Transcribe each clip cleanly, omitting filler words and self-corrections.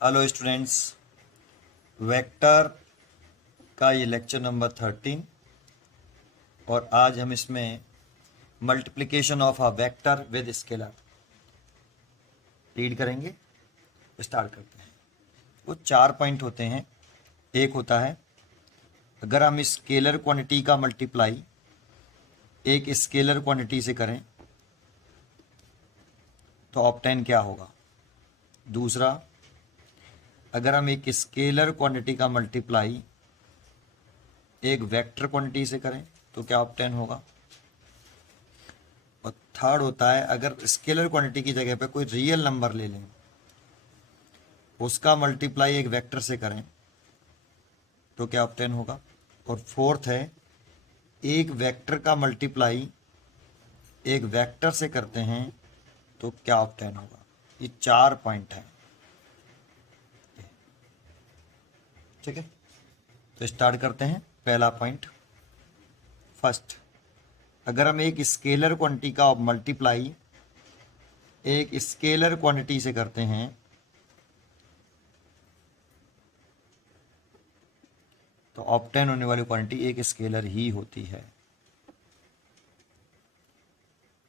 Hello students, vector का ये lecture number 13 और आज हम इसमें multiplication of a vector with scalar read करेंगे। स्टार्ट करते हैं। वो 4 पॉइंट होते हैं। एक होता है अगर हम स्केलर क्वांटिटी का मल्टीप्लाई एक स्केलर क्वांटिटी से करें तो ऑब्टेन क्या होगा। दूसरा, अगर हम एक स्केलर क्वांटिटी का मल्टीप्लाई एक वेक्टर क्वांटिटी से करें तो क्या ऑब्टेन होगा। और थर्ड होता है अगर स्केलर क्वांटिटी की जगह पे कोई रियल नंबर ले लें, उसका मल्टीप्लाई एक वेक्टर से करें तो क्या ऑब्टेन होगा। और फोर्थ है एक वेक्टर का मल्टीप्लाई एक वेक्टर से करते हैं तो क्या ऑब्टेन होगा। ये 4 पॉइंट हैं। ठीक है, तो स्टार्ट करते हैं। पहला पॉइंट, फर्स्ट, अगर हम एक स्केलर क्वांटिटी का मल्टीप्लाई एक स्केलर क्वांटिटी से करते हैं तो ऑब्टेन होने वाली क्वांटिटी एक स्केलर ही होती है।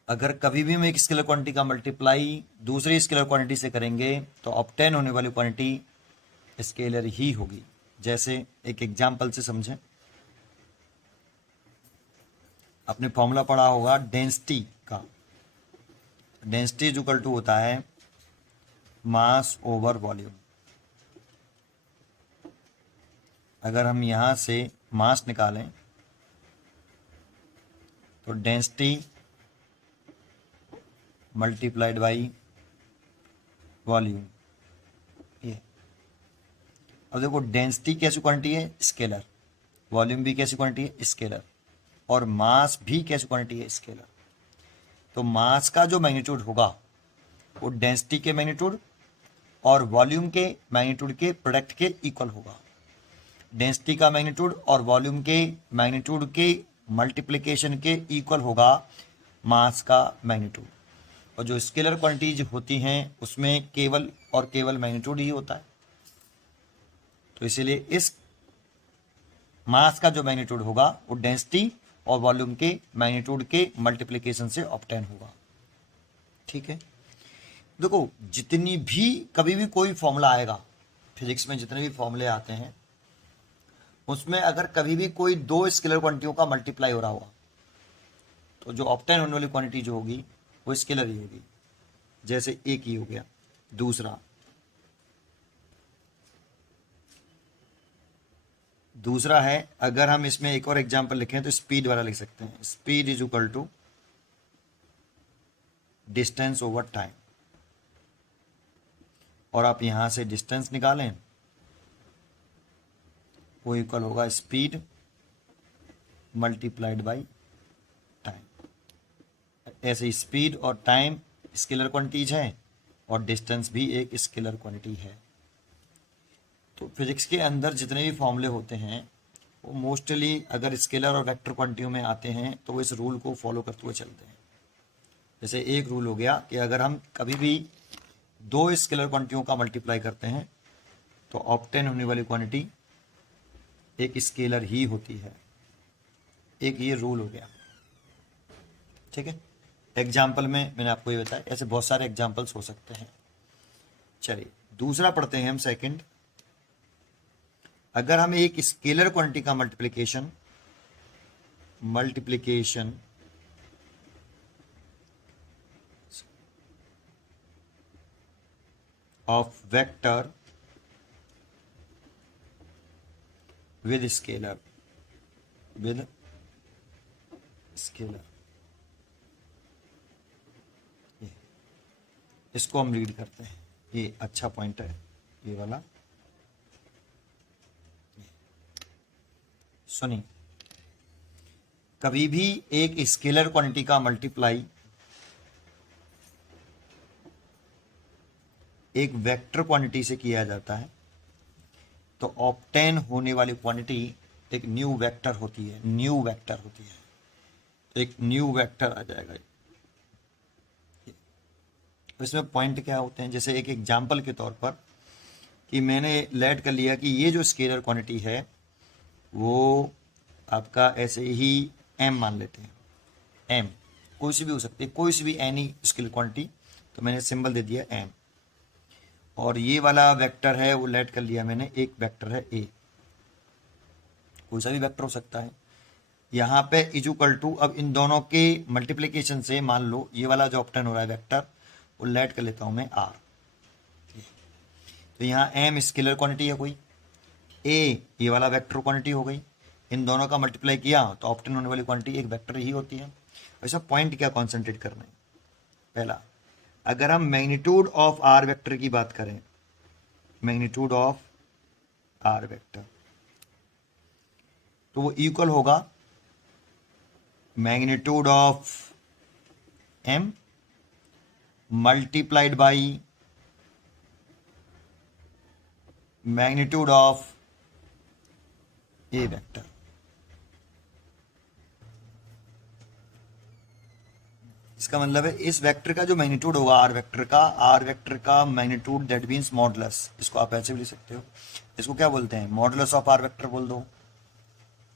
अगर कभी भी हम एक स्केलर क्वांटिटी का मल्टीप्लाई दूसरी स्केलर क्वांटिटी से करेंगे तो ऑब्टेन होने वाली क्वांटिटी स्केलर ही होगी। जैसे एक एग्जांपल से समझें, आपने फॉर्मूला पढ़ा होगा डेंसिटी का। डेंसिटी इज इक्वल टू होता है मास ओवर वॉल्यूम। अगर हम यहां से मास निकालें तो डेंसिटी मल्टीप्लाइड बाई वॉल्यूम। ये अब देखो, डेंसिटी कैसी क्वांटिटी है, स्केलर। वॉल्यूम भी कैसी क्वांटिटी है, स्केलर। और मास भी कैसी क्वांटिटी है, स्केलर। तो मास का जो मैग्नीट्यूड होगा वो डेंसिटी के मैग्नीट्यूड और वॉल्यूम के मैग्नीट्यूड के प्रोडक्ट के इक्वल होगा। डेंसिटी का मैग्नीट्यूड और वॉल्यूम के मैग्नीट्यूड के मल्टीप्लिकेशन के इक्वल होगा मास का मैग्नीट्यूड। और जो स्केलर क्वांटिटीज होती हैं उसमें केवल और केवल मैग्नीट्यूड ही होता है। तो इसीलिए इस मास का जो मैग्नीट्यूड होगा वो डेंसिटी और वॉल्यूम के मैग्नीट्यूड के मल्टीप्लिकेशन से ऑब्टेन होगा। ठीक है, देखो, जितनी भी कभी भी कोई फॉर्मूला आएगा फिजिक्स में, जितने भी फॉर्मूले आते हैं उसमें अगर कभी भी कोई दो स्केलर क्वांटिटियों का मल्टीप्लाई हो रहा होगा तो जो ऑब्टेन होने वाली क्वांटिटी जो होगी वो स्केलर ही होगी। जैसे एक ही हो गया। दूसरा है, अगर हम इसमें एक और एग्जांपल लिखें तो स्पीड वाला लिख सकते हैं। Speed is equal to distance over time. और आप यहां से डिस्टेंस निकालें वो इक्वल होगा स्पीड मल्टीप्लाइड बाई टाइम। ऐसे स्पीड और टाइम स्केलर क्वांटिटीज हैं और डिस्टेंस भी एक स्केलर क्वांटिटी है। तो फिजिक्स के अंदर जितने भी फॉर्मूले होते हैं वो मोस्टली अगर स्केलर और वेक्टर क्वांटिटियों में आते हैं तो वो इस रूल को फॉलो करते हुए चलते हैं। जैसे एक रूल हो गया कि अगर हम कभी भी दो स्केलर क्वांटिटियों का मल्टीप्लाई करते हैं तो ऑब्टेन होने वाली क्वांटिटी एक स्केलर ही होती है। एक ये रूल हो गया। ठीक है, एग्जाम्पल में मैंने आपको ये बताया, ऐसे बहुत सारे एग्जाम्पल्स हो सकते हैं। चलिए दूसरा पढ़ते हैं हम, सेकंड। अगर हम एक स्केलर क्वांटिटी का multiplication of vector with scalar इसको हम रीड करते हैं। ये अच्छा पॉइंट है ये वाला। सुनिए, कभी भी एक स्केलर क्वांटिटी का मल्टीप्लाई एक वेक्टर क्वांटिटी से किया जाता है तो ऑब्टेन होने वाली क्वांटिटी एक न्यू वेक्टर होती है। तो एक न्यू वेक्टर आ जाएगा। तो इसमें पॉइंट क्या होते हैं, जैसे एक एग्जाम्पल के तौर पर कि मैंने लेट कर लिया कि ये जो स्केलर क्वांटिटी है वो आपका ऐसे ही m मान लेते हैं। m कोई सी भी हो सकती है, कोई सी भी एनी स्केलर क्वांटिटी, तो मैंने सिंबल दे दिया m। और ये वाला वेक्टर है वो लेट कर लिया मैंने, एक वेक्टर है a, कोई सा भी वेक्टर हो सकता है। यहाँ पे इजुकल टू, अब इन दोनों के मल्टीप्लिकेशन से मान लो ये वाला जो ऑप्टेन हो रहा है वेक्टर वो लेट कर लेता हूँ मैं r। तो यहाँ m स्केलर क्वांटिटी है कोई, a ये वाला वेक्टर क्वांटिटी हो गई, इन दोनों का मल्टीप्लाई किया तो ऑप्टेन होने वाली क्वांटिटी एक वेक्टर ही होती है। वैसा पॉइंट क्या कॉन्सेंट्रेट करना है, पहला अगर हम मैग्नीट्यूड ऑफ आर वेक्टर की बात करें, मैग्नीट्यूड ऑफ आर वेक्टर, तो वो इक्वल होगा magnitude of m multiplied by magnitude of A vector. इसका मतलब है इस वेक्टर का जो मैग्नीट्यूड होगा आर वेक्टर का मैग्नीट्यूड दैट मीन्स मॉडुलस, इसको आप ऐसे भी लिख सकते हो, इसको क्या बोलते हैं, मॉडुलस ऑफ आर वेक्टर बोल दो,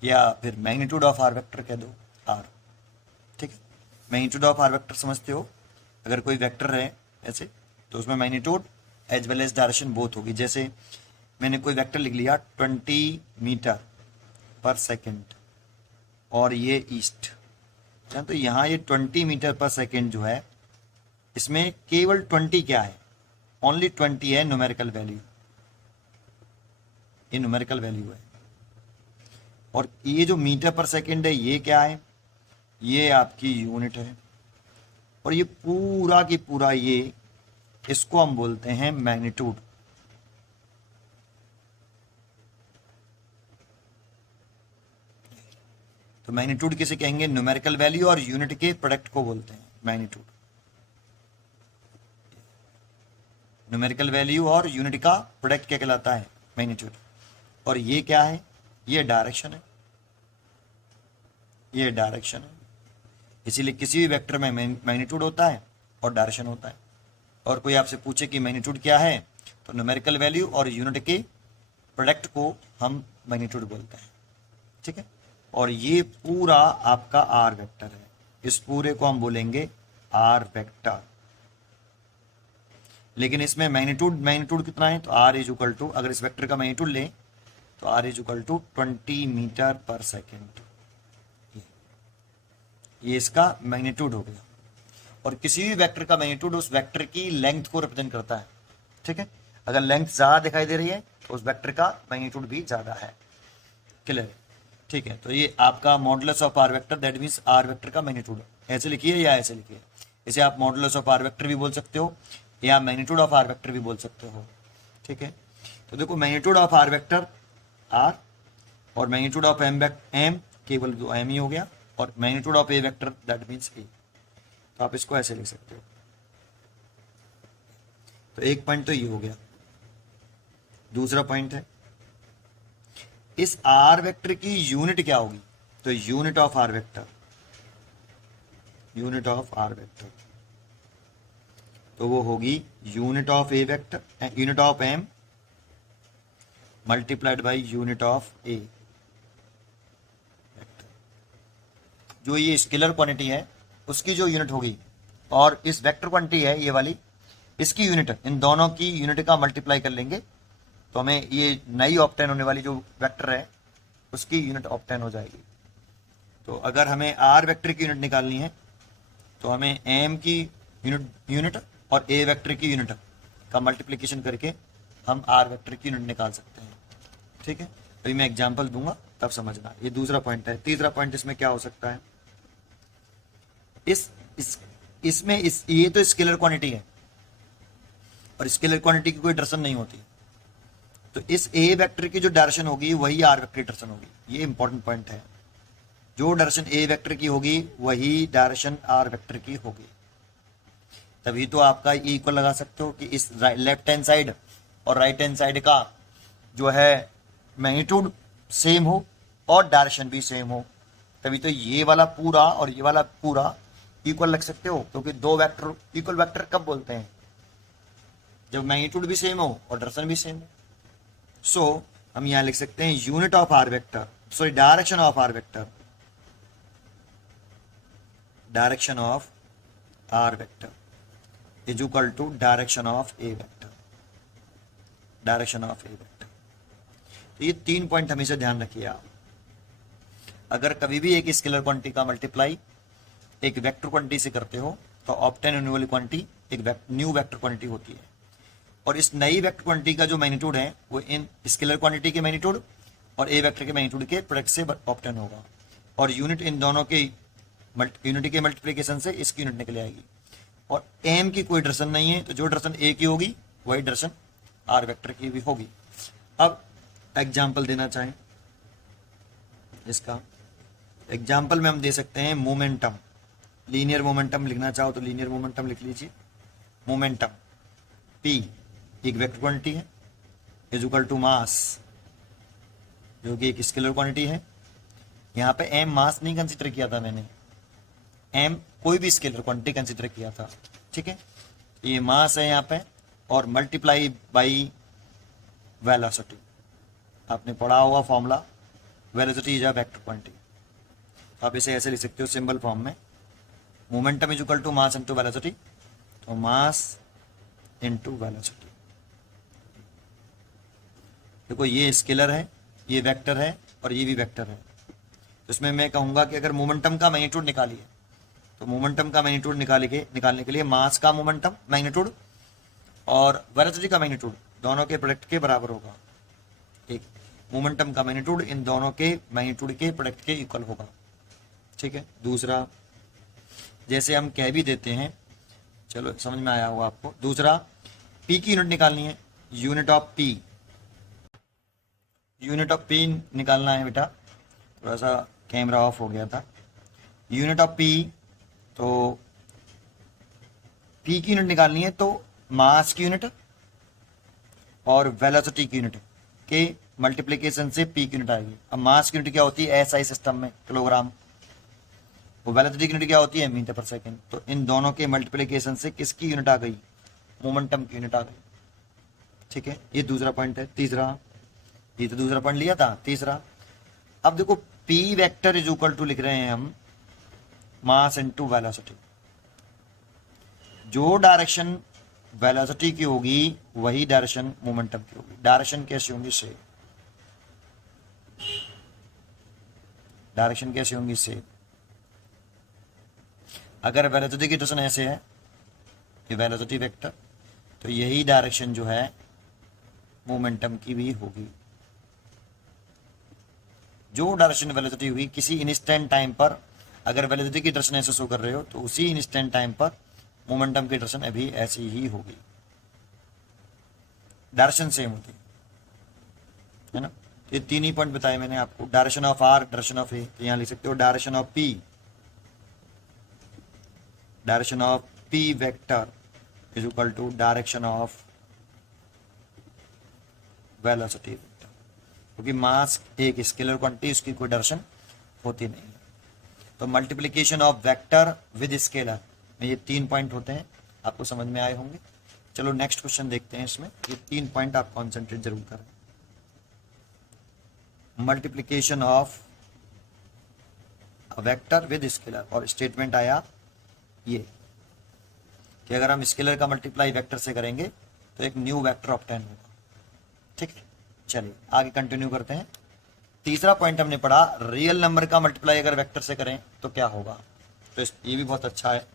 या फिर मैग्नीट्यूड ऑफ आर वेक्टर कह दो आर। ठीक है, मैग्नीट्यूड ऑफ आर वेक्टर समझते हो, अगर कोई वेक्टर है ऐसे तो उसमें magnitude as well as direction both होगी। जैसे मैंने कोई वेक्टर लिख लिया 20 मीटर पर सेकेंड और ये ईस्ट, तो यहाँ ये 20 मीटर पर सेकेंड जो है इसमें केवल 20 क्या है, ओनली 20 है न्यूमेरिकल वैल्यू, ये न्यूमेरिकल वैल्यू है। और ये जो मीटर पर सेकेंड है ये क्या है, ये आपकी यूनिट है। और ये पूरा की पूरा ये, इसको हम बोलते हैं मैग्नीट्यूड। तो मैग्नीट्यूड किसे कहेंगे, न्यूमेरिकल वैल्यू और यूनिट के प्रोडक्ट को बोलते हैं मैग्नीट्यूड। न्यूमेरिकल वैल्यू और यूनिट का प्रोडक्ट क्या कहलाता है, मैग्नीट्यूड। और ये क्या है, ये डायरेक्शन है, ये डायरेक्शन है। इसीलिए किसी भी वेक्टर में मैग्नीट्यूड होता है और डायरेक्शन होता है। और कोई आपसे पूछे कि मैग्नीट्यूड क्या है, तो न्यूमेरिकल वैल्यू और यूनिट के प्रोडक्ट को हम मैग्नीट्यूड बोलते हैं। ठीक है, और ये पूरा आपका आर वेक्टर है, इस पूरे को हम बोलेंगे आर वेक्टर। लेकिन इसमें मैग्नीट्यूड कितना है, तो आर इज इक्वल टू, अगर इस वेक्टर का मैग्नीट्यूड लें तो r is equal to 20 metre पर सेकेंड, ये इसका मैग्नीट्यूड हो गया। और किसी भी वेक्टर का मैग्नीट्यूड उस वेक्टर की लेंथ को रिप्रेजेंट करता है। ठीक है, अगर लेंथ ज्यादा दिखाई दे रही है तो उस वेक्टर का मैग्नीट्यूड भी ज्यादा है। क्लियर, ठीक है। तो ये आपका modulus of are vector that means r vector का मैग्नीट्यूड, ऐसे लिखिए या ऐसे लिखिए, इसे आप मॉडुलस ऑफ आर वेक्टर भी बोल सकते हो या मैग्नीट्यूड ऑफ आर वेक्टर भी बोल सकते हो। ठीक है, तो देखो magnitude of are vector R और मैग्नीट्यूड ऑफ एम केवल जो एम ही हो गया, और magnitude of A vector that means A, तो आप इसको ऐसे लिख सकते हो। तो एक पॉइंट तो ये हो गया। दूसरा पॉइंट है इस आर वेक्टर की यूनिट क्या होगी, तो unit of are vector, unit of are vector तो वो होगी unit of A vector, unit of m multiplied by unit of A vector. जो ये स्केलर क्वांटिटी है उसकी जो यूनिट होगी और इस वेक्टर क्वांटिटी है ये वाली, इसकी यूनिट, इन दोनों की यूनिट का मल्टीप्लाई कर लेंगे तो हमें ये नई ऑप्टेन होने वाली जो वेक्टर है उसकी यूनिट ऑप्टेन हो जाएगी। तो अगर हमें आर वेक्टर की यूनिट निकालनी है तो हमें एम की यूनिट और ए वेक्टर की यूनिट का मल्टीप्लिकेशन करके हम आर वेक्टर की यूनिट निकाल सकते हैं। ठीक है, अभी मैं एग्जांपल दूंगा तब समझना। ये दूसरा पॉइंट है। तीसरा पॉइंट इसमें क्या हो सकता है, इसमें ये तो स्केलर क्वांटिटी है और स्केलर क्वांटिटी की कोई डायरेक्शन नहीं होती, तो इस ए वेक्टर की जो डायरेक्शन होगी वही आर वेक्टर की डायरेक्शन होगी। ये इंपॉर्टेंट पॉइंट है, जो डायरेक्शन ए वेक्टर की होगी वही डायरेक्शन आर वेक्टर की होगी। तभी तो आपका ये इक्वल लगा सकते हो कि इस लेफ्ट हैंड साइड और राइट हैंड साइड का जो है मैग्नीट्यूड सेम हो और डायरेक्शन भी सेम हो, तभी तो ये वाला पूरा और ये वाला पूरा इक्वल लग सकते हो। क्योंकि दो वेक्टर इक्वल वेक्टर कब बोलते हैं, जब मैग्नीट्यूड भी सेम हो और डायरेक्शन भी सेम हो। सो हम यहां लिख सकते हैं unit of are vector, sorry direction of are vector, direction of are vector is equal to direction of A vector, direction of A vector. तो ये 3 पॉइंट हमेशा ध्यान रखिए आप। अगर कभी भी एक स्केलर क्वांटिटी का मल्टीप्लाई एक वेक्टर क्वांटिटी से करते हो तो ऑब्टेन होने वाली क्वांटिटी एक न्यू वेक्टर क्वांटिटी होती है, और इस नई वेक्टर क्वांटिटी का जो मैग्नीट्यूड है वो इन स्केलर क्वांटिटी के मैग्नीट्यूड और ए वेक्टर के मैग्नीट्यूड के प्रोडक्ट से ऑब्टेन होगा, और यूनिट इन दोनों के यूनिटी के मल्टीप्लिकेशन से इसकी यूनिट निकल आएगी। और एम की कोई डायरेक्शन नहीं है, तो जो डायरेक्शन ए की होगी वही डायरेक्शन आर वेक्टर की भी होगी। अब एग्जाम्पल देना चाहें इसका, एग्जाम्पल में हम दे सकते हैं मोमेंटम, लीनियर मोमेंटम लिखना चाहो तो लीनियर मोमेंटम लिख लीजिए। मोमेंटम P एक वेक्टर क्वांटिटी है इज इक्वल टू मास, जो कि एक स्केलर क्वांटिटी है। यहाँ पे m मास नहीं कंसीडर किया था मैंने, m कोई भी स्केलर क्वांटिटी कंसीडर किया था, ठीक है। ये मास है यहाँ पे, और मल्टीप्लाई बाई वेलोसिटी, आपने पढ़ा होगा formula, velocity is a vector quantity. आप इसे ऐसे लिख सकते हो सिंबल फॉर्म में, momentum is equal to mass into velocity, तो मास इनटू वेलोसिटी। देखो ये स्केलर है, ये वेक्टर है, और ये भी वेक्टर है। तो इसमें मैं कहूंगा कि अगर मोमेंटम का मैग्नीट्यूड निकालिए तो मोमेंटम का मैग्नीट्यूड निकालने के लिए मास का मोमेंटम मैग्नीट्यूड और वेलोसिटी का मैग्नीट्यूड दोनों के प्रोडक्ट के बराबर होगा। एक मोमेंटम का मैग्नीट्यूड इन दोनों के मैग्नीट्यूड के प्रोडक्ट के इक्वल होगा, ठीक है। दूसरा, जैसे हम कह भी देते हैं, चलो समझ में आया होगा आपको। दूसरा, पी की यूनिट निकालनी है, unit of P, unit of P निकालना है बेटा। थोड़ा सा कैमरा ऑफ हो गया था। यूनिट ऑफ पी, तो पी की यूनिट निकालनी है तो मास की यूनिट और वेलोसिटी की यूनिट के मल्टीप्लिकेशन से पी की यूनिट आएगी। अब मास की यूनिट क्या होती है एसआई सिस्टम में, किलोग्राम, वो वेलोसिटी की यूनिट क्या होती है मीटर पर सेकंड। तो इन दोनों के मल्टीप्लिकेशन से किसकी यूनिट आ गई, मोमेंटम की यूनिट आ गई, ठीक है। ये दूसरा पॉइंट है। तीसरा, ये तो दूसरा पॉइंट लिया था। तीसरा, अब देखो p vector is equal to लिख रहे हैं हम मास इनटू वेलोसिटी। जो डायरेक्शन वेलोसिटी की होगी वही डायरेक्शन मोमेंटम की होगी। डायरेक्शन कैसी होंगी से, डायरेक्शन कैसी होंगी से। अगर वेलोसिटी की डायरेक्शन ऐसे है, ये वेलोसिटी वेक्टर, तो यही डायरेक्शन जो है मोमेंटम की भी होगी। जो डायरेक्शन वेलोसिटी होगी किसी इंस्टेंट टाइम पर, अगर वेलोसिटी की डायरेक्शन ऐसे शो कर रहे हो तो उसी इंस्टेंट टाइम पर मोमेंटम की डायरेक्शन अभी ऐसी ही होगी, डायरेक्शन सेम होती है ना। तो ये तीन ही पॉइंट बताए मैंने आपको, direction of R, direction of A. तो यहां लिख सकते हो direction of P, direction of P vector is equal to direction of velocity vector, क्योंकि मास एक स्केलर क्वांटिटी, उसकी कोई डायरेक्शन होती नहीं है। तो multiplication of vector with scalar में ये 3 पॉइंट होते हैं, आपको समझ में आए होंगे। चलो नेक्स्ट क्वेश्चन देखते हैं। इसमें ये 3 पॉइंट आप कॉन्सेंट्रेट जरूर करें। Multiplication of vector with scalar, और स्टेटमेंट आया ये कि अगर हम स्केलर का मल्टीप्लाई वेक्टर से करेंगे तो एक न्यू वेक्टर ऑब्टेन होगा, ठीक है। चलिए आगे कंटिन्यू करते हैं। तीसरा पॉइंट हमने पढ़ा, रियल नंबर का मल्टीप्लाई अगर वेक्टर से करें तो क्या होगा। तो ये भी बहुत अच्छा है,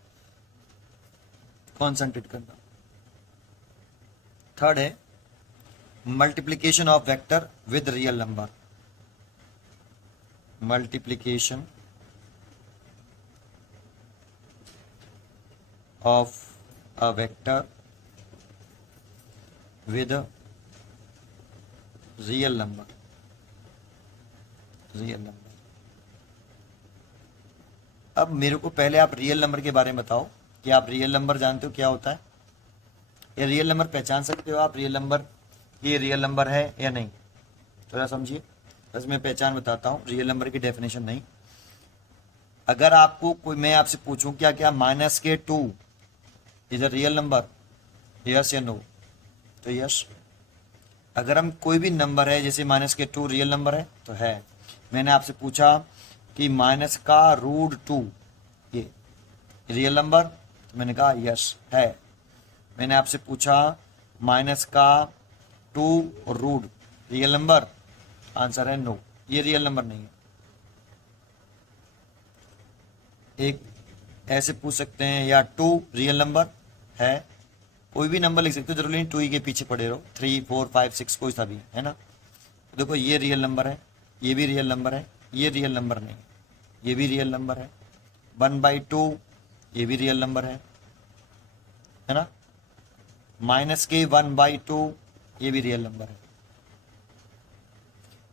कॉन्सेंट्रेट करना। थर्ड है multiplication of vector with real number, multiplication of a vector with a real number, real number। अब मेरे को पहले आप रियल नंबर के बारे में बताओ कि आप रियल नंबर जानते हो क्या होता है, ये रियल नंबर पहचान सकते हो आप, रियल नंबर ये रियल नंबर है या नहीं, थोड़ा समझिए। बस मैं पहचान बताता हूँ, रियल नंबर की डेफिनेशन नहीं। अगर आपको कोई, मैं आपसे पूछूं क्या क्या -2 is a real number, yes या नो, तो यस। अगर हम कोई भी नंबर है, जैसे -2 रियल नंबर है तो है। मैंने आपसे पूछा कि माइनस का √2 ये रियल नंबर, तो मैंने कहा यस है। मैंने आपसे पूछा माइनस का 2 रियल नंबर, आंसर है नो, ये रियल नंबर नहीं है। एक ऐसे पूछ सकते हैं, या 2 रियल नंबर है, कोई भी नंबर लिख सकते हो, जरूरी नहीं 2 ही के पीछे पड़े रहो, 3 4 5 6 कोई सा भी है ना। देखो ये रियल नंबर है, ये भी रियल नंबर है, ये रियल नंबर नहीं, ये भी रियल नंबर है। 1/2 ये भी रियल नंबर है ना। -1/2 ये भी रियल नंबर है।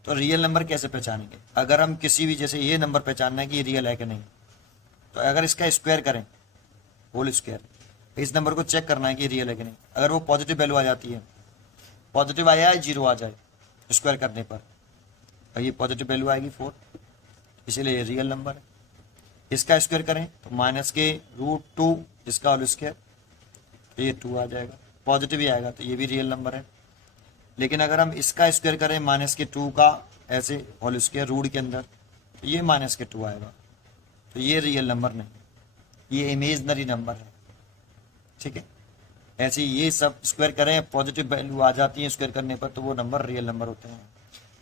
तो रियल नंबर कैसे पहचानेंगे? अगर हम किसी भी, जैसे ये नंबर पहचानना है कि ये रियल है कि नहीं, तो अगर इसका स्क्वायर करें, होल स्क्वायर, इस नंबर को चेक करना है कि रियल है कि नहीं। अगर वो पॉजिटिव वैल्यू आ जाती है, पॉजिटिव आया है 0 आ जाए स्क्वायर करने पर, और ये पॉजिटिव वैल्यू आएगी 4, इसीलिए ये रियल नंबर है। इसका स्क्वायर करें तो -√2 इसका होल स्क्वायर, तो ये 2 आ जाएगा, पॉजिटिव ही आएगा, तो ये भी रियल नंबर है। लेकिन अगर हम इसका स्क्वायर करें -2 का ऐसे होल स्क्वायर रूट के अंदर, तो ये -2 आएगा, तो ये रियल नंबर नहीं, ये इमेजनरी नंबर है। ठीक है, ऐसे ये सब स्क्वायर करें, पॉजिटिव वैल्यू आ जाती है स्क्वायर करने पर, तो वो नंबर रियल नंबर होते हैं।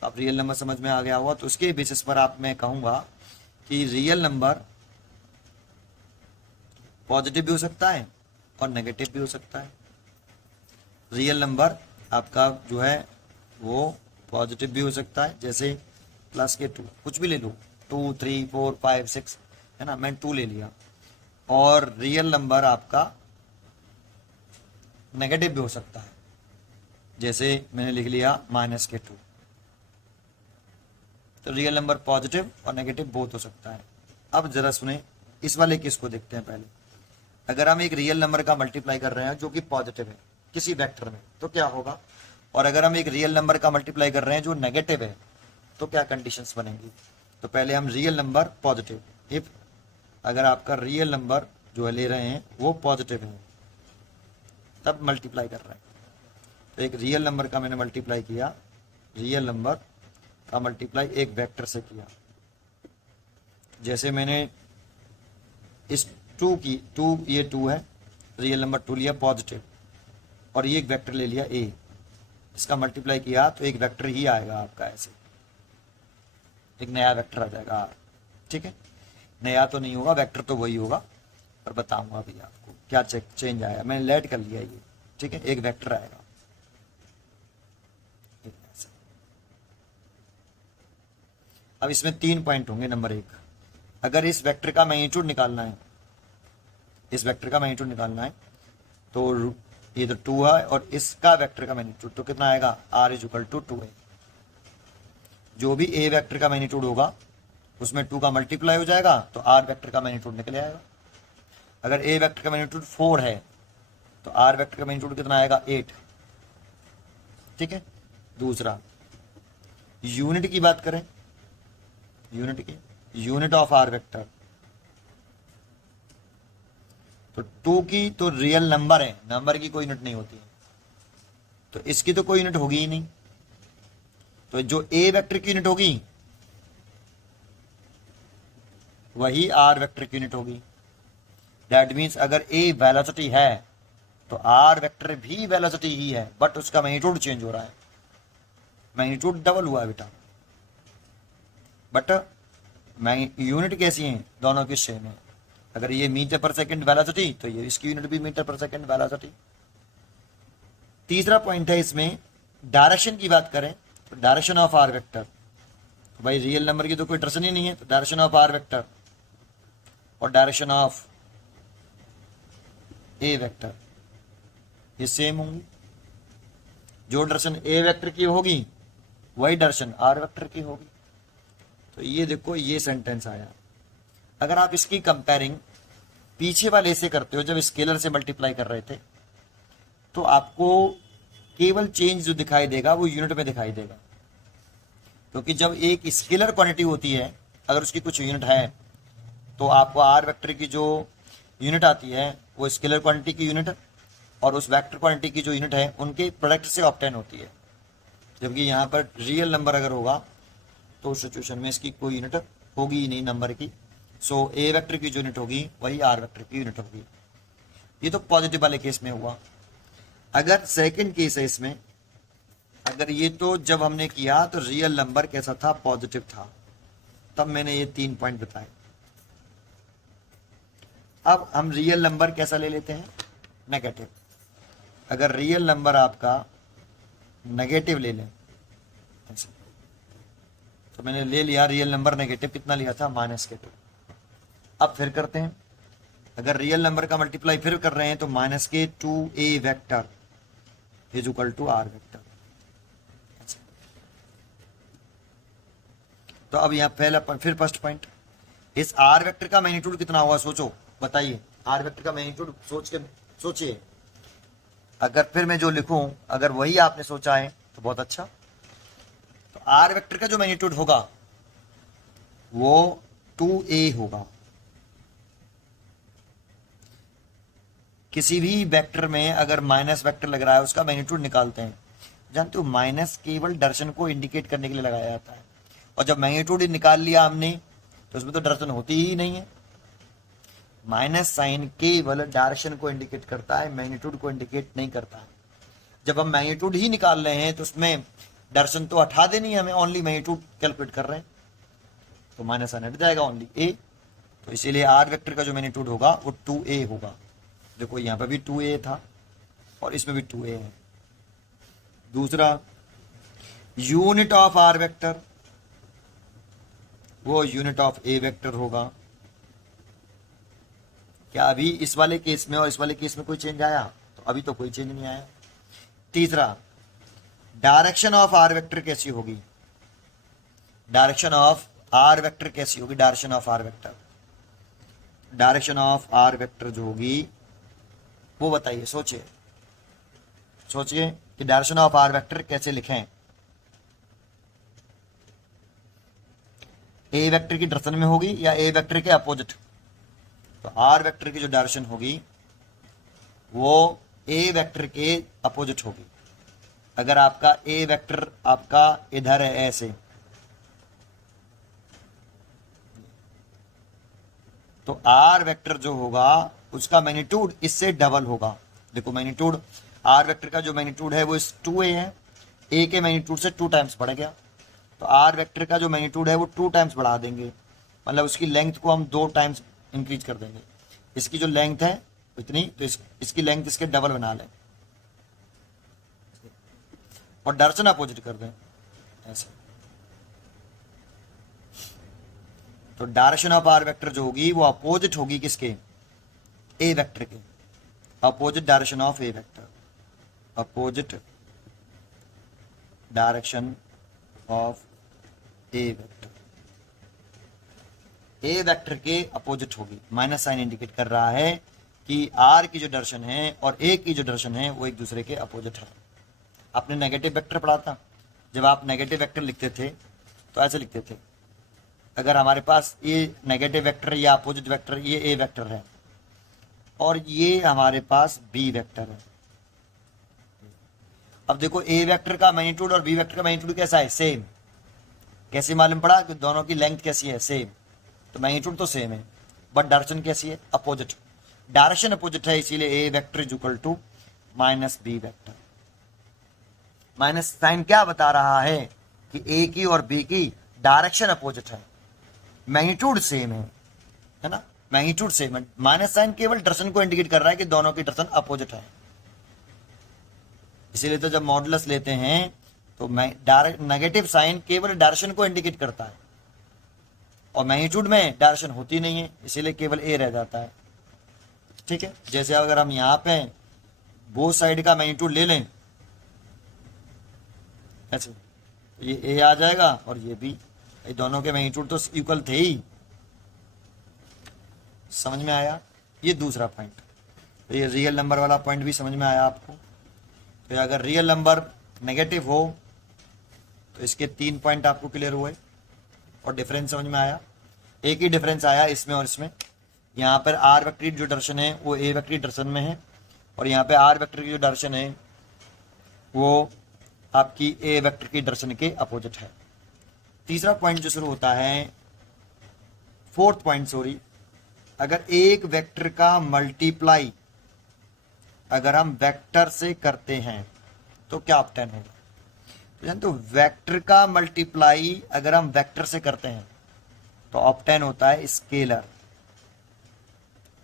तो आप रियल नंबर समझ में आ गया होगा। तो उसके बेसिस पर आप, मैं कहूँगा कि रियल नंबर पॉजिटिव भी हो सकता है और नेगेटिव भी हो सकता है। रियल नंबर आपका जो है वो पॉजिटिव भी हो सकता है, जैसे +2 कुछ भी ले लो, 2 3 4 5 6 है ना, मैंने 2 ले लिया। और रियल नंबर आपका नेगेटिव भी हो सकता है, जैसे मैंने लिख लिया -2। तो रियल नंबर पॉजिटिव और नेगेटिव बोथ हो सकता है। अब जरा सुने, इस वाले केस को देखते हैं पहले। अगर हम एक रियल नंबर का मल्टीप्लाई कर रहे हैं जो कि पॉजिटिव है किसी वेक्टर में, तो क्या होगा? और अगर हम एक रियल नंबर का मल्टीप्लाई कर रहे हैं जो नेगेटिव है, तो क्या कंडीशंस बनेंगी? तो पहले हम रियल नंबर पॉजिटिव, इफ अगर आपका रियल नंबर जो है ले रहे हैं वो पॉजिटिव है, तब मल्टीप्लाई कर रहे हैं। तो एक रियल नंबर का मैंने मल्टीप्लाई किया, रियल नंबर का मल्टीप्लाई एक वेक्टर से किया। जैसे मैंने इस 2 की 2, ये 2 है, रियल नंबर 2 लिया पॉजिटिव, और ये एक वेक्टर ले लिया ए, इसका मल्टीप्लाई किया तो एक वेक्टर ही आएगा आपका, ऐसे एक नया वेक्टर आ जाएगा आर। ठीक है, नया तो नहीं होगा, वेक्टर तो वही होगा, पर बताऊंगा अभी आपको क्या चेंज आया। मैंने लेट कर लिया ये, ठीक है, एक वेक्टर आएगा। अब इसमें 3 पॉइंट होंगे। नंबर 1, अगर इस वेक्टर का मैग्नीट्यूड निकालना है, इस वेक्टर का मैग्नीट्यूड निकालना है, तो ये तो 2 है, और इसका वेक्टर का मैग्नीट्यूड तो कितना आएगा? r = 2a। जो भी a वेक्टर का मैग्नीट्यूड होगा उसमें 2 का मल्टीप्लाई हो जाएगा, तो r वेक्टर का मैग्नीट्यूड निकल आएगा। अगर a वेक्टर का मैग्नीट्यूड 4 है तो r वेक्टर का मैग्नीट्यूड कितना आएगा? 8। ठीक है, दूसरा यूनिट की बात करें, यूनिट की, यूनिट ऑफ r वेक्टर, तो 2 की तो रियल नंबर है, नंबर की कोई यूनिट नहीं होती है, तो इसकी तो कोई यूनिट होगी ही नहीं। तो जो a वेक्टर की यूनिट होगी वही r वेक्टर की यूनिट होगी। दैट मीन्स अगर a वेलोसिटी है तो r वेक्टर भी वेलोसिटी ही है, बट उसका मैग्नीट्यूड चेंज हो रहा है, मैग्नीट्यूड डबल हुआ है बेटा, बट यूनिट कैसी है? दोनों की सेम है। अगर ये मीटर पर सेकंड वेलोसिटी, तो ये इसकी यूनिट भी मीटर पर सेकंड वेलोसिटी। तीसरा पॉइंट है इसमें, डायरेक्शन की बात करें तो डायरेक्शन ऑफ आर वेक्टर, तो भाई रियल नंबर की तो कोई डायरेक्शन ही नहीं है, तो डायरेक्शन ऑफ आर वेक्टर और डायरेक्शन ऑफ ए वेक्टर ये सेम होंगी। जो डायरेक्शन ए वेक्टर की होगी वही डायरेक्शन आर वेक्टर की होगी। तो ये देखो, ये सेंटेंस आया। अगर आप इसकी कंपेयरिंग पीछे वाले से करते हो, जब स्केलर से मल्टीप्लाई कर रहे थे, तो आपको केवल चेंज जो दिखाई देगा वो यूनिट में दिखाई देगा, क्योंकि जब एक स्केलर क्वांटिटी होती है, अगर उसकी कुछ यूनिट है, तो आपको आर वेक्टर की जो यूनिट आती है वो स्केलर क्वांटिटी की यूनिट और उस वेक्टर क्वांटिटी की जो यूनिट है उनके प्रोडक्ट से ऑब्टेन होती है। जबकि यहाँ पर रियल नंबर अगर होगा तो उस सिचुएशन में इसकी कोई यूनिट होगी ही नहीं नंबर की। सो ए वेक्टर की जो यूनिट होगी वही आर वेक्टर की यूनिट होगी। ये तो पॉजिटिव वाले केस में हुआ। अगर सेकंड केस है इसमें, अगर ये तो जब हमने किया तो रियल नंबर कैसा था, पॉजिटिव था, तब मैंने ये 3 पॉइंट बताए। अब हम रियल नंबर कैसा ले लेते हैं, नेगेटिव। अगर रियल नंबर आपका नेगेटिव ले लें ऐसे, तो मैंने ले लिया रियल नंबर नेगेटिव, कितना लिया था, -के2। अब फिर करते हैं, अगर रियल नंबर का मल्टीप्लाई फिर कर रहे हैं तो -2a vector is equal to r vector. तो अब यहाँ पहला फिर फर्स्ट पॉइंट, इस आर वेक्टर का मैग्नीट्यूड कितना होगा, सोचो बताइए। आर वेक्टर का मैग्नीट्यूड सोचिए। अगर फिर मैं जो लिखूं अगर वही आपने सोचा है तो बहुत अच्छा। तो आर वेक्टर का जो मैग्नीट्यूड होगा वो 2a होगा। किसी भी वेक्टर में अगर माइनस वेक्टर लग रहा है उसका मैग्नीट्यूड निकालते हैं, जानते हो माइनस केवल दर्शन को इंडिकेट करने के लिए लगाया जाता है, और जब मैग्नीट्यूड निकाल लिया हमने तो उसमें तो दर्शन होती ही नहीं है। माइनस साइन केवल डायरेक्शन को इंडिकेट करता है, मैग्नीट्यूड को इंडिकेट नहीं करता है। जब हम मैग्नीट्यूड ही निकाल रहे हैं तो उसमें दर्शन तो हटा देनी है हमें, ओनली मैग्नीट्यूड कैलकुलेट कर रहे हैं, तो माइनस साइन हट जाएगा, ओनली ए। तो इसीलिए आर वेक्टर का जो मैग्नीट्यूड होगा वो 2a होगा। देखो यहाँ पर भी 2a था और इसमें भी 2a है। दूसरा, यूनिट ऑफ आर वेक्टर वो यूनिट ऑफ ए वेक्टर होगा। क्या अभी इस वाले केस में और इस वाले केस में कोई चेंज आया, तो अभी तो कोई चेंज नहीं आया। तीसरा, डायरेक्शन ऑफ आर वेक्टर कैसी होगी, डायरेक्शन ऑफ आर वेक्टर कैसी होगी, direction of are vector, direction of are vector जो होगी वो बताइए, सोचिए कि डायरेक्शन ऑफ आर वेक्टर कैसे लिखें। ए वेक्टर की डायरेक्शन में होगी या ए वेक्टर के अपोजिट। तो आर वेक्टर की जो डायरेक्शन होगी वो ए वेक्टर के अपोजिट होगी। अगर आपका ए वेक्टर आपका इधर है ऐसे, तो आर वेक्टर जो होगा उसका मैग्नीट्यूड इससे डबल होगा। देखो मैग्नीट्यूड आर वेक्टर का जो मैग्नीट्यूड है वो इस 2a है, ए के मैग्नीट्यूड से 2 टाइम्स बढ़ गया, तो आर वेक्टर का जो मैग्नीट्यूड है वो 2 टाइम्स बढ़ा देंगे, मतलब उसकी लेंथ को हम 2 टाइम्स इंक्रीज कर देंगे। इसकी जो लेंथ है इतनी, तो इसकी लेंथ इसके डबल बना लें और डायरेक्शन अपोजिट कर दें ऐसे। तो डायरेक्शन ऑफ आर वेक्टर जो होगी वो अपोजिट होगी किसके, ए वेक्टर के, opposite direction of A vector, opposite direction of A vector, A vector के अपोजिट होगी। माइनस साइन इंडिकेट कर रहा है कि आर की जो डायरेक्शन है और ए की जो डायरेक्शन है वो एक दूसरे के अपोजिट है। आपने नेगेटिव वेक्टर पढ़ा था, जब आप नेगेटिव वेक्टर लिखते थे तो ऐसे लिखते थे, अगर हमारे पास ये नेगेटिव वेक्टर या अपोजिट वेक्टर, ये ए वेक्टर है और ये हमारे पास बी वेक्टर है। अब देखो ए वेक्टर का मैग्नीट्यूड और बी वेक्टर का मैग्नीट्यूड कैसा है, सेम। कैसे मालूम पड़ा कि दोनों की लेंथ कैसी है, सेम। तो मैग्नीट्यूड तो सेम है बट डायरेक्शन कैसी है, अपोजिट। डायरेक्शन अपोजिट है इसीलिए A vector is equal to minus B vector. Minus sign क्या बता रहा है कि ए की और बी की डायरेक्शन अपोजिट है, मैग्नीट्यूड सेम है ना, मैग्नीट्यूड सेम है। माइनस साइन केवल डायरेक्शन को इंडिकेट कर रहा है कि दोनों की डायरेक्शन अपोजिट है। इसीलिए तो जब मॉडुलस लेते हैं तो नेगेटिव साइन केवल डायरेक्शन को इंडिकेट करता है और मैग्नीट्यूड में डायरेक्शन होती नहीं है, इसीलिए केवल ए रह जाता है। ठीक है, जैसे अगर हम यहाँ पे बोथ साइड का मैग्नीट्यूड ले लें ऐसे, तो ये ए आ जाएगा और ये बी, ये दोनों के मैग्नीट्यूड तो इक्वल थे ही। समझ में आया, ये दूसरा पॉइंट। तो ये रियल नंबर वाला पॉइंट भी समझ में आया आपको। तो अगर रियल नंबर नेगेटिव हो तो इसके 3 पॉइंट आपको क्लियर हुए और डिफरेंस समझ में आया। एक ही डिफरेंस आया इसमें और इसमें, यहाँ पर आर वेक्टर की जो डायरेक्शन है वो ए वेक्टर की डायरेक्शन में है और यहाँ पे आर वेक्टर की जो डायरेक्शन है वो आपकी ए वेक्टर की डायरेक्शन के अपोजिट है। तीसरा पॉइंट जो शुरू होता है, फोर्थ पॉइंट सॉरी, अगर एक वेक्टर का मल्टीप्लाई अगर हम वेक्टर से करते हैं तो क्या ऑब्टेन होगा। तो वेक्टर का मल्टीप्लाई अगर हम वेक्टर से करते हैं तो ऑब्टेन होता है स्केलर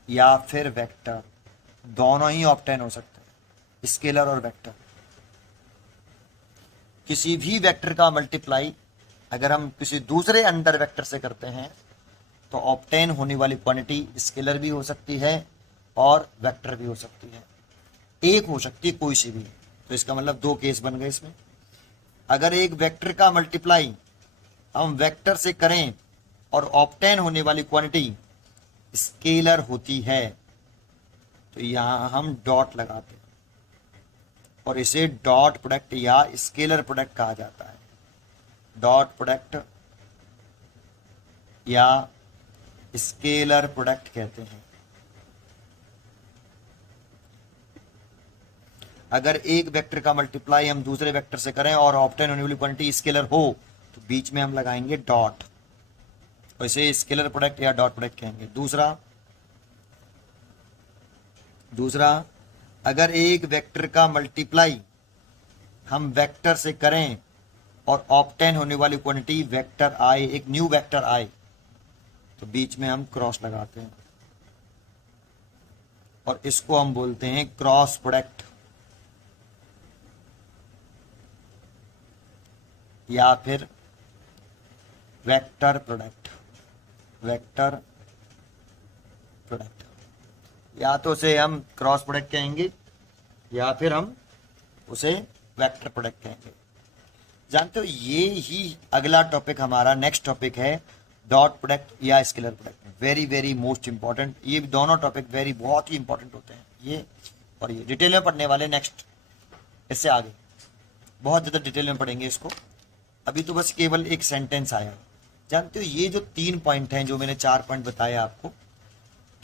या फिर वेक्टर, दोनों ही ऑब्टेन हो सकते हैं, स्केलर और वेक्टर। किसी भी वेक्टर का मल्टीप्लाई अगर हम किसी दूसरे अंडर वेक्टर से करते हैं तो ऑब्टेन होने वाली क्वांटिटी स्केलर भी हो सकती है और वेक्टर भी हो सकती है, एक हो सकती है कोई सी भी। तो इसका मतलब दो केस बन गए इसमें। अगर एक वेक्टर का मल्टीप्लाई हम वेक्टर से करें और ऑब्टेन होने वाली क्वांटिटी स्केलर होती है तो यहां हम डॉट लगाते हैं और इसे डॉट प्रोडक्ट या स्केलर प्रोडक्ट कहा जाता है। डॉट प्रोडक्ट या स्केलर प्रोडक्ट कहते हैं। अगर एक वेक्टर का मल्टीप्लाई हम दूसरे वेक्टर से करें और ऑब्टेन होने वाली क्वांटिटी स्केलर हो तो बीच में हम लगाएंगे डॉट, तो इसे स्केलर प्रोडक्ट या डॉट प्रोडक्ट कहेंगे। दूसरा अगर एक वेक्टर का मल्टीप्लाई हम वेक्टर से करें और ऑब्टेन होने वाली क्वांटिटी वेक्टर आए, एक न्यू वेक्टर आए, तो बीच में हम क्रॉस लगाते हैं और इसको हम बोलते हैं क्रॉस प्रोडक्ट या फिर वेक्टर प्रोडक्ट। वेक्टर प्रोडक्ट या तो उसे हम क्रॉस प्रोडक्ट कहेंगे या फिर हम उसे वेक्टर प्रोडक्ट कहेंगे। जानते हो ये ही अगला टॉपिक हमारा नेक्स्ट टॉपिक है, डॉट प्रोडक्ट या scalar product. Very very most important, ये दोनों टॉपिक बहुत ही इंपॉर्टेंट होते हैं, ये और ये डिटेल में पढ़ने वाले नेक्स्ट, इससे आगे बहुत ज़्यादा डिटेल में पढ़ेंगे इसको। अभी तो बस केवल एक सेंटेंस आया। जानते हो ये जो 3 पॉइंट हैं, जो मैंने 4 पॉइंट बताया आपको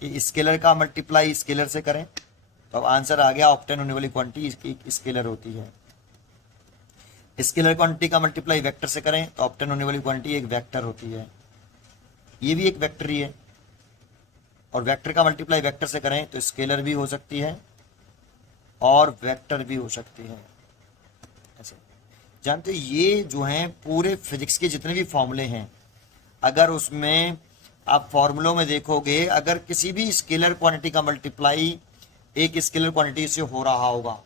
कि स्केलर का मल्टीप्लाई स्केलर से करें तो अब आंसर आ गया, ऑब्टेन होने वाली क्वांटिटी इसकी स्केलर होती है। स्केलर क्वांटिटी का मल्टीप्लाई वेक्टर से करें तो ऑब्टेन होने वाली क्वांटिटी एक वेक्टर होती है, ये भी एक वेक्टर ही है। और वेक्टर का मल्टीप्लाई वेक्टर से करें तो स्केलर भी हो सकती है और वेक्टर भी हो सकती है। ऐसे जानते हो ये जो हैं पूरे फिजिक्स के जितने भी फॉर्मूले हैं, अगर उसमें आप फॉर्मूलों में देखोगे, अगर किसी भी स्केलर क्वांटिटी का मल्टीप्लाई एक स्केलर क्वांटिटी से हो रहा होगा,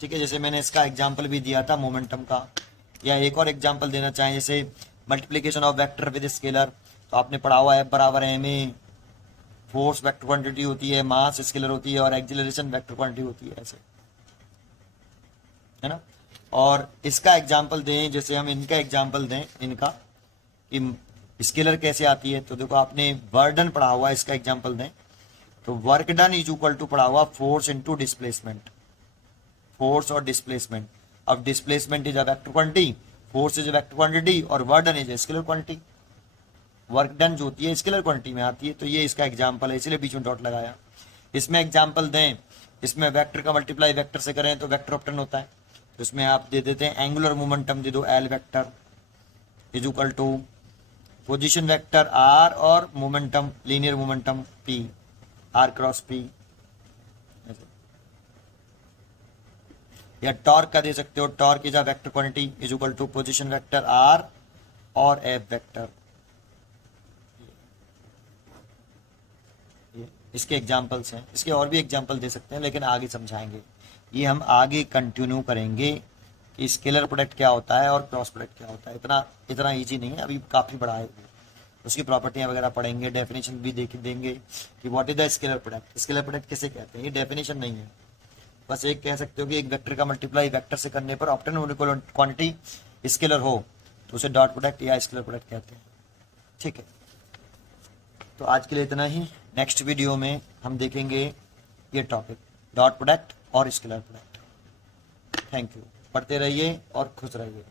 ठीक है, जैसे मैंने इसका एग्जांपल भी दिया था मोमेंटम का, या एक और एग्जांपल देना चाहें जैसे multiplication of vector with scalar, तो आपने पढ़ा हुआ है बराबर है में फोर्स वेक्टर क्वांटिटी होती है, मास स्केलर होती है और एक्सीलरेशन वेक्टर क्वांटिटी होती है, ऐसे है ना। और इसका एग्जांपल दें, जैसे हम इनका एग्जांपल दें, इनका कि स्केलर कैसे आती है, तो देखो आपने वर्डन पढ़ा हुआ है, इसका एग्जांपल दें तो work done is equal to पढ़ा हुआ फोर्स इनटू डिस्प्लेसमेंट, फोर्स और डिस्प्लेसमेंट। अब displacement is a vector quantity, force is a vector quantity और work done is a scalar quantity. Work done जो होती है स्केलर क्वांटिटी में आती है, तो ये इसका एग्जांपल है, इसलिए बीच में डॉट लगाया। इसमें एग्जांपल दें, इसमें वेक्टर का मल्टीप्लाई वेक्टर से करें तो वेक्टर ऑप्टेन होता है, तो इसमें आप दे देते हैं एंगुलर मोमेंटम दे दो L vector is equal to position vector R और momentum linear momentum P, R cross P. या टॉर्क का दे सकते हो, torque is a vector quantity is equal to position vector R और एफ वेक्टर। इसके एग्जाम्पल्स हैं, इसके और भी एग्जाम्पल दे सकते हैं लेकिन आगे समझाएंगे, ये हम आगे कंटिन्यू करेंगे कि स्केलर प्रोडक्ट क्या होता है और क्रॉस प्रोडक्ट क्या होता है। इतना ईजी नहीं है, अभी काफ़ी बड़ा है, उसकी प्रॉपर्टियां वगैरह पढ़ेंगे, डेफिनेशन भी देंगे कि what is the scalar product, scalar product किसे कहते हैं। ये डेफिनेशन नहीं है, बस एक कह सकते हो कि एक वेक्टर का मल्टीप्लाई वेक्टर से करने पर ऑब्टेन होने वाली क्वांटिटी स्केलर हो तो उसे डॉट प्रोडक्ट या स्केलर प्रोडक्ट कहते हैं। ठीक है, तो आज के लिए इतना ही। नेक्स्ट वीडियो में हम देखेंगे ये टॉपिक, डॉट प्रोडक्ट और स्केलर प्रोडक्ट। थैंक यू, पढ़ते रहिए और खुश रहिए।